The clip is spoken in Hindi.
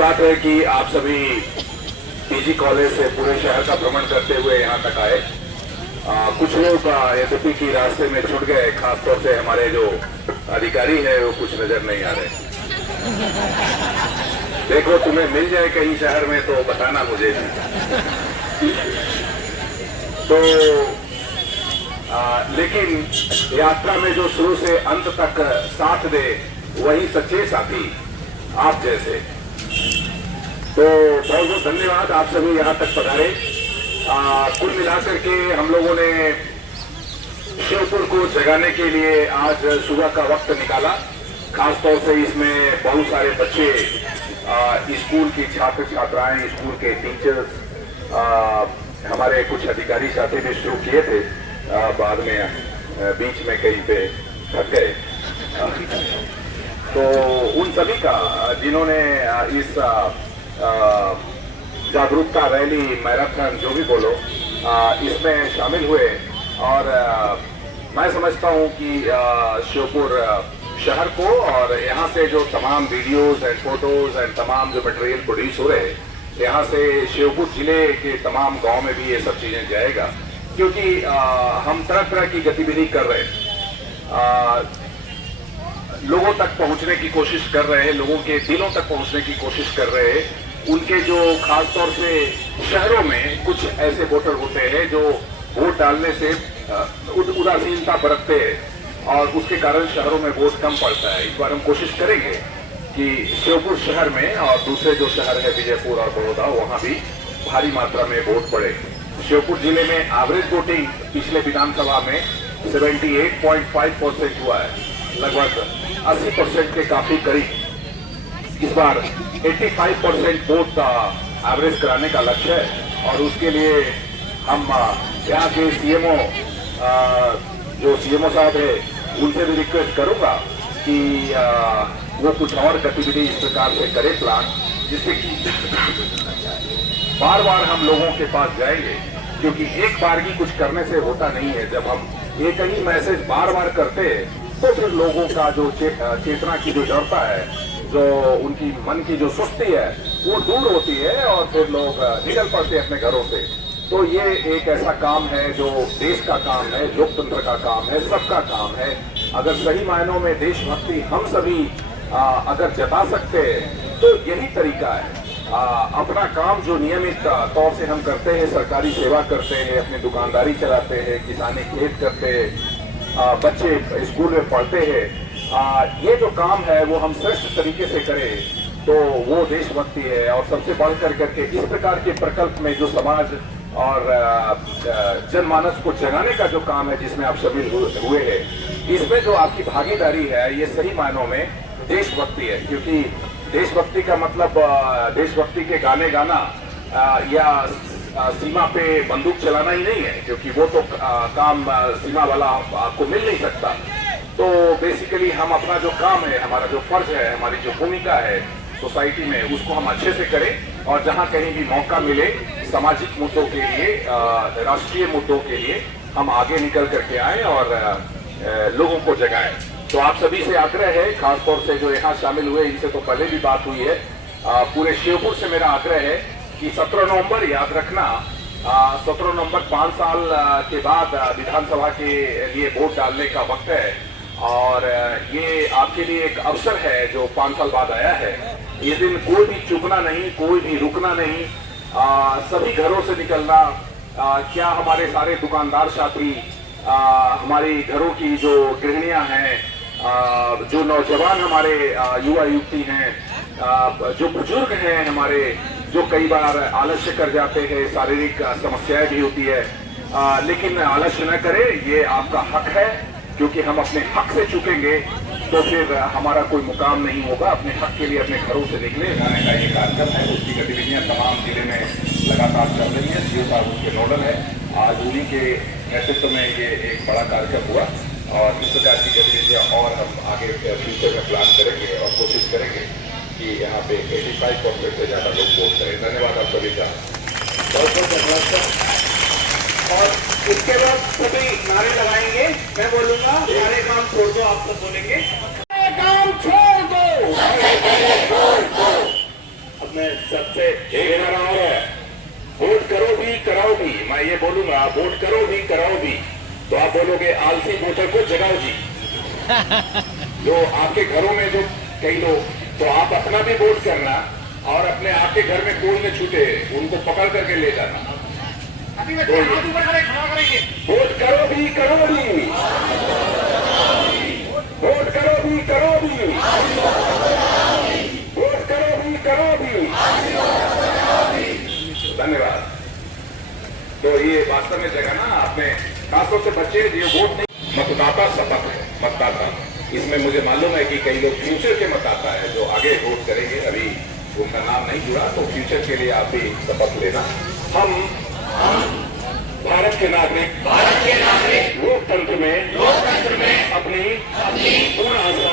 बात है कि आप सभी पीजी कॉलेज से पूरे शहर का भ्रमण करते हुए यहाँ तक आए। कुछ लोग यद्यपि की रास्ते में छूट गए, खासतौर से हमारे जो अधिकारी है वो कुछ नजर नहीं आ रहे। देखो तुम्हें मिल जाए कहीं शहर में तो बताना मुझे। तो लेकिन यात्रा में जो शुरू से अंत तक साथ दे वही सच्चे साथी आप जैसे। तो बहुत बहुत धन्यवाद, आप सभी यहाँ तक पधारे। कुल मिलाकर के हम लोगों ने शिवपुर को जगाने के लिए आज सुबह का वक्त निकाला। खासतौर से इसमें बहुत सारे बच्चे, स्कूल की छात्र छात्राएं, स्कूल के टीचर्स, हमारे कुछ अधिकारी साथी भी शुरू किए थे, बाद में बीच में कहीं पे थक गए। तो उन सभी का जिन्होंने इस जागरूकता रैली, मैराथन, जो भी बोलो, इसमें शामिल हुए। और मैं समझता हूं कि शिवपुर शहर को और यहाँ से जो तमाम वीडियोस एंड फोटोज एंड तमाम जो मटेरियल प्रोड्यूस हो रहे हैं, यहाँ से शिवपुर जिले के तमाम गांव में भी ये सब चीजें जाएगा। क्योंकि हम तरह तरह की गतिविधि कर रहे हैं, लोगों तक पहुंचने की कोशिश कर रहे हैं, लोगों के दिलों तक पहुंचने की कोशिश कर रहे हैं। उनके जो खासतौर से शहरों में कुछ ऐसे वोटर होते हैं जो वोट डालने से उदासीनता बरतते हैं और उसके कारण शहरों में वोट कम पड़ता है। इस बार हम कोशिश करेंगे कि शिवपुर शहर में और दूसरे जो शहर है विजयपुर और बड़ौदा, वहां भी भारी मात्रा में वोट पड़े। शिवपुर जिले में एवरेज वोटिंग पिछले विधानसभा में 78.5% हुआ है, लगभग 80% के काफी करीब। इस बार 85% वोट एवरेज कराने का लक्ष्य है और उसके लिए हम यहाँ के सीएमओ, जो सीएमओ साहब है, उनसे भी रिक्वेस्ट करूंगा कि वो कुछ और गतिविधि इस प्रकार से करे प्लान, जिससे कि बार बार हम लोगों के पास जाएंगे। क्योंकि एक बार की कुछ करने से होता नहीं है। जब हम एक ही मैसेज बार बार करते हैं तो फिर लोगों का जो चेतना की जो जड़ता है, जो उनकी मन की जो सुस्ती है, वो दूर होती है और फिर लोग निकल पड़ते हैं अपने घरों से। तो ये एक ऐसा काम है जो देश का काम है, लोकतंत्र का काम है, सबका काम है। अगर सही मायनों में देशभक्ति हम सभी अगर जता सकते हैं तो यही तरीका है। अपना काम जो नियमित तौर से हम करते हैं, सरकारी सेवा करते हैं, अपनी दुकानदारी चलाते हैं, किसानी खेत करते हैं, बच्चे स्कूल में पढ़ते हैं, ये जो काम है वो हम श्रेष्ठ तरीके से करें तो वो देशभक्ति है। और सबसे बढ़ करके इस प्रकार के प्रकल्प में जो समाज और जनमानस को जगाने का जो काम है, जिसमें आप शामिल हुए हैं, इसमें जो आपकी भागीदारी है, ये सही मायनों में देशभक्ति है। क्योंकि देशभक्ति का मतलब देशभक्ति के गाने गाना या सीमा पे बंदूक चलाना ही नहीं है, क्योंकि वो तो काम सीमा वाला आपको मिल नहीं सकता। तो बेसिकली हम अपना जो काम है, हमारा जो फर्ज है, हमारी जो भूमिका है सोसाइटी में, उसको हम अच्छे से करें। और जहां कहीं भी मौका मिले सामाजिक मुद्दों के लिए, राष्ट्रीय मुद्दों के लिए हम आगे निकल करके आए और लोगों को जगाएं। तो आप सभी से आग्रह है, खासतौर से जो यहाँ शामिल हुए, इनसे तो पहले भी बात हुई है, पूरे शिवपुर से मेरा आग्रह है कि 17 नवंबर याद रखना, 17 नवंबर 5 साल के बाद विधानसभा के लिए वोट डालने का वक्त है। और ये आपके लिए एक अवसर है जो 5 साल बाद आया है। इस दिन कोई भी चुकना नहीं, कोई भी रुकना नहीं, सभी घरों से निकलना। क्या हमारे सारे दुकानदार साथी, हमारी घरों की जो गृहिणियां हैं, जो नौजवान हमारे युवा युवती हैं, जो बुजुर्ग हैं हमारे, जो कई बार आलस्य कर जाते हैं, शारीरिक समस्याएं भी होती है, लेकिन आलस्य न करें, ये आपका हक है। क्योंकि हम अपने हक से चुकेंगे तो फिर हमारा कोई मुकाम नहीं होगा। अपने हक के लिए अपने घरों से निकले, जाने का ये कार्यक्रम है, उसकी गतिविधियां तमाम जिले में लगातार चल रही है। सीओ साहब उसके नोडल है। आज उन्हीं के नेतृत्व में ये एक बड़ा कार्यक्रम हुआ और इस प्रकार की गतिविधियां और हम आगे फ्यूचर में प्लान करेंगे और कोशिश करेंगे कि यहाँ पे 85% से ज्यादा लोग वोट करें। धन्यवाद आप सभी का, बहुत बहुत धन्यवाद। और इसके बाद सभी नारे लगाएंगे, मैं बोलूंगा सारे काम छोड़ दो, आप सब बोलेंगे काम छोड़ दो। उसमें सबसे एक नारा और है, वोट करो भी कराओ भी। मैं ये बोलूंगा वोट करो भी कराओ भी, तो आप बोलोगे आलसी वोटर को जगाओ जी। जो आपके घरों में जो कई लोग, तो आप अपना भी वोट करना और अपने आपके घर में कोई न छूटे उनको पकड़ करके ले जाना। तो वोट करो भी करो भी, वोट करो भी करो भी, वोट करो भी करो भी। धन्यवाद। तो ये वास्तव में जगह ना आपने खासतौर से बच्चे जो वोट नहीं, मतदाता शपथ है, मतदाता। इसमें मुझे मालूम है कि कई लोग फ्यूचर के मतदाता है जो आगे वोट करेंगे, अभी उनका नाम नहीं जुड़ा, तो फ्यूचर के लिए आप भी शपथ लेना। हम भारत के नागरिक लोकतंत्र में अपनी पूर्ण आस्था